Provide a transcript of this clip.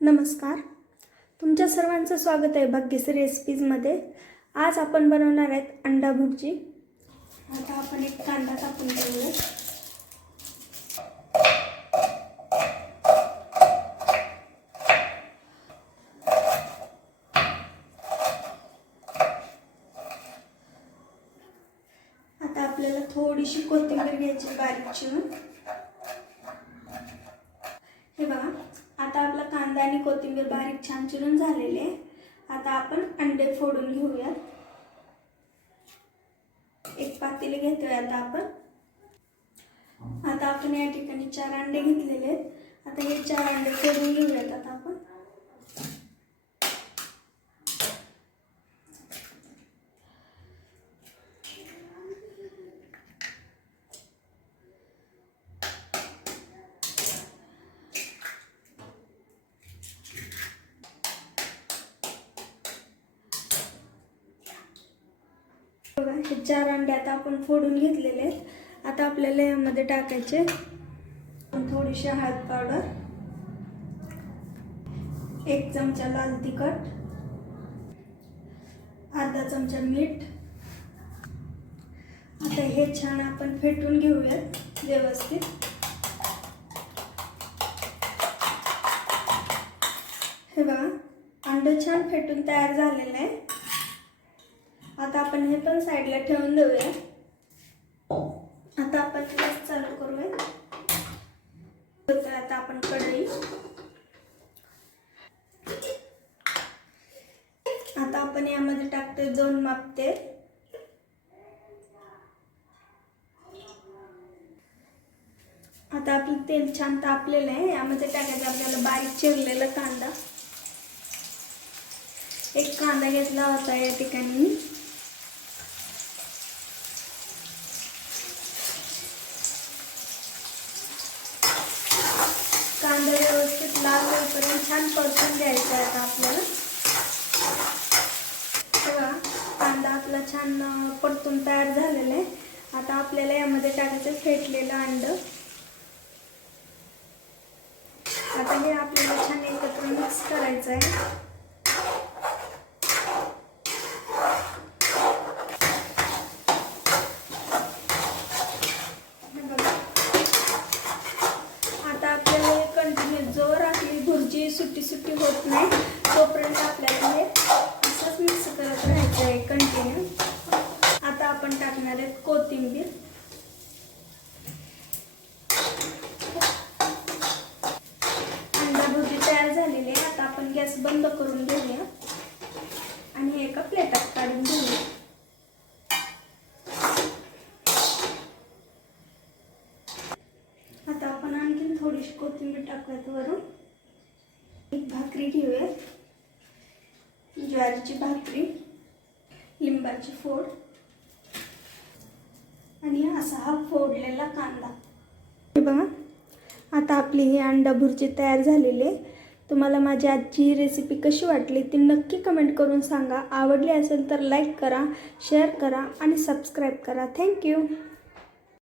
नमस्कार. तुमच्या सर्वांचं स्वागत आहे भाग्यश्री रेसिपीजमध्ये आज आपण बनवणार आहेत अंडा भुर्जी. आता आपण एक कांदा कापून घेऊया. आता आपल्याला थोडीशी कोथिंबीर घ्यायची बारीक चिरून हे बघा आता आपला कांदा आणि कोथिंबीर बारीक छान चिरून झालेले आहे. आता आपण अंडे फोडून घेऊयात. एक पातेले घेतोय आता आपण. आता आपण या ठिकाणी चार अंडे घेतलेले आहेत. आता हे चार अंडे फोडून घेऊयात आता आपण बघा हे चार अंडे आता आपण फोडून घेतलेले आहेत. आता आपल्याला यामध्ये टाकायचे थोडीशी हळद पावडर एक चमचा लाल तिखट अर्धा चमचा मीठ. आता हे छान आपण फेटून घेऊयात व्यवस्थित. हे बघा अंड छान फेटून तयार झालेलं आहे. आता आपण हे पण साईडला ठेवून देऊया. आता आपण गॅस चालू करूया. तर आता आपण कढई. आता आपण यामध्ये टाकतोय दोन माप तेल आता आपलं तेल छान तापलेलं आहे. यामध्ये टाकायचं आपल्याला बारीक चिरलेला कांदा. एक कांदा घेतला होता या ठिकाणी मी कांदा व्यवस्थित लाल होईपर्यंत छान परतून द्यायचा आहे आता आपल्याला. बघा कांदा आपला छान परतून तयार झालेला आहे. आता आपल्याला यामध्ये टाकायचं फेटलेलं अंड. आता हे आपल्याला छान एकत्र मिक्स करायचं आहे हे बघा. आता आपल्याला हे कंटिन्यू जोर आपली सुट्टी सुट्टी होत नाही तोपर्यंत आपल्याला हे असंच मिक्स करत राहायचं आहे कंटिन्यू आता आपण टाकणार आहेत कोथिंबीर. अंडा भुर्जी तयार झालेली आहे. आता आपण गॅस बंद करून घेऊया. आणि एका प्लेटात काढून घेऊया. आता आपण आणखीन थोडीशी कोथिंबीर टाकूयात वरून. भाकरी घेऊयात. ज्वारीची भाकरी लिंबाची फोड आणि असा हा फोडलेला कांदा. हे बघा आता आपली ही अंडा भुर्जी तयार झालेली आहे. तुम्हाला माझी आजची रेसिपी कशी वाटली ती नक्की कमेंट करून सांगा. आवडली असेल तर लाईक करा शेअर करा आणि सबस्क्राईब करा. थँक्यू